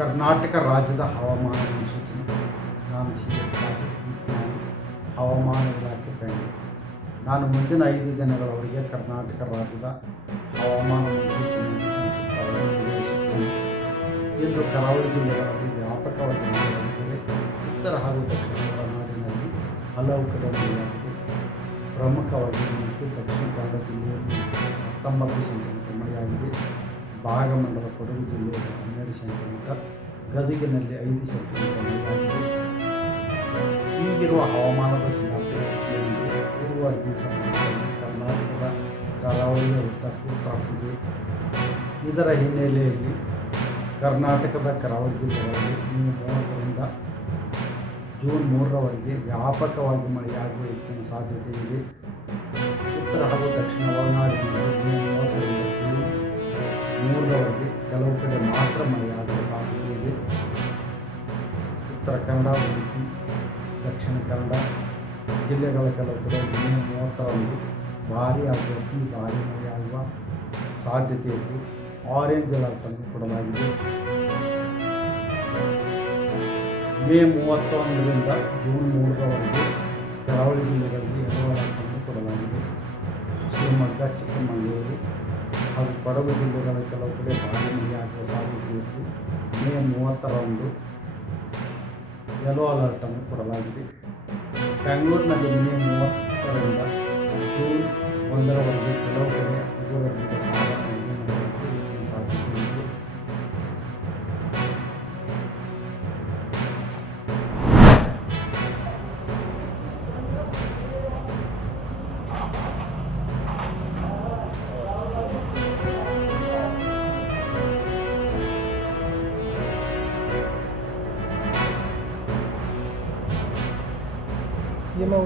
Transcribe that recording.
ಕರ್ನಾಟಕ ರಾಜ್ಯದ ಹವಾಮಾನ ಮುನ್ಸೂಚನೆ. ನಾನು ಸಿ.ಎಸ್. ವಿಜ್ಞಾನಿ, ಹವಾಮಾನ ಇಲಾಖೆ ಬೆಂಗಳೂರು. ನಾನು ಮುಂದಿನ 5 ದಿನಗಳವರೆಗೆ ಕರ್ನಾಟಕ ರಾಜ್ಯದ ಹವಾಮಾನ ಮುನ್ಸೂಚನೆಯನ್ನು ಸಂಕ್ಷಿಪ್ತವಾಗಿ ವಿವರಿಸುತ್ತೇನೆ. ಇಂದು ಕರಾವಳಿ ಜಿಲ್ಲೆಗಳಲ್ಲಿ ವ್ಯಾಪಕವಾಗಿ ಮಳೆಯಾಗಿದೆ. ಉತ್ತರ ಹಾಗೂ ದಕ್ಷಿಣ ಒಳನಾಡಿನಲ್ಲಿ ಹಲವು ಕಡೆ ಮಳೆಯಾಗಿದೆ. ಪ್ರಮುಖವಾಗಿ ಮತ್ತು ದಕ್ಷಿಣ ಕನ್ನಡ ಜಿಲ್ಲೆಯಲ್ಲಿ 19 ಸೆಂಟಿಮೀಟರ್ ಮಳೆಯಾಗಿದೆ. ಭಾಗಮಂಡಲ ಕೊಡಗು ಜಿಲ್ಲೆಯಲ್ಲಿ 12 ಸೆಂಟಿಮೀಟರ್, ಗದಗಿನಲ್ಲಿ 5 ಸೆಂಟಿಮೀಟರ್ ಮಳೆಯಾಗಿದೆ. ಹೀಗಿರುವ ಹವಾಮಾನದ ಸ್ಥಿತಿಯಲ್ಲಿ ಪೂರ್ವ ಅರಬ್ಬಿ ಸಮುದ್ರದಲ್ಲಿ ಕರ್ನಾಟಕದ ಕರಾವಳಿಯ ಉದ್ದಕ್ಕೂ ತಾಕಿದೆ. ಇದರ ಹಿನ್ನೆಲೆಯಲ್ಲಿ ಕರ್ನಾಟಕದ ಕರಾವಳಿ ಜಿಲ್ಲೆಗಳಲ್ಲಿ ಮೇ 30ರಿಂದ ಜೂನ್ 3ರವರೆಗೆ ವ್ಯಾಪಕವಾಗಿ ಮಳೆಯಾಗುವ ಹೆಚ್ಚಿನ ಸಾಧ್ಯತೆ ಇದೆ. ಉತ್ತರ ಹಾಗೂ ದಕ್ಷಿಣ ಒಳನಾಡಿನಲ್ಲಿ ಮೇ 30ರಿಂದ ಜೂನ್ 3ರವರೆಗೆ ಕೆಲವು ಕಡೆ ಮಾತ್ರ ಮಳೆಯಾಗುವ ಸಾಧ್ಯತೆ ಇದೆ. ಉತ್ತರ ಕನ್ನಡ, ಉಡುಪಿ, ದಕ್ಷಿಣ ಕನ್ನಡ ಜಿಲ್ಲೆಗಳ ಕೆಲವು ಕಡೆ ಮೇ 30ರಂದು ಭಾರೀ ಹಾಗೂ ಅತಿ ಭಾರೀ ಮಳೆಯಾಗುವ ಸಾಧ್ಯತೆ ಇದ್ದು ಆರೆಂಜ್ ಅಲರ್ಟ್ ಅನ್ನು ಕೊಡಲಾಗಿದೆ. ಮೇ 31ರಿಂದ ಜೂನ್ 3ರವರೆಗೆ ಕರಾವಳಿ ಜಿಲ್ಲೆಗಳಲ್ಲಿ ಯೆಲ್ಲೋ ಅಲರ್ಟ್ ಅನ್ನು ಕೊಡಲಾಗಿದೆ. ಶಿವಮೊಗ್ಗ, ಚಿಕ್ಕಮಗಳೂರು ಹಾಗೂ ಕೊಡಗು ಜಿಲ್ಲೆಗಳ ಕೆಲವು ಕಡೆ ಭಾರೀ ಮಳೆಯಾಗುವ ಸಾಧ್ಯತೆ ಇದ್ದು ಮೇ 30ರಂದು ಯೆಲ್ಲೋ ಅಲರ್ಟ್ ಅನ್ನು ಕೊಡಲಾಗಿದೆ. ಬೆಂಗಳೂರಿನಲ್ಲಿ ಮೇ 30ರಿಂದ ಜೂನ್ 1ರವರೆಗೆ ಕೆಲವು ಕಡೆ 5ರಿಂದ 1000 ಮಳೆಯಾಗುವ ಹೆಚ್ಚಿನ ಸಾಧ್ಯತೆ ಇದೆ. ये मैं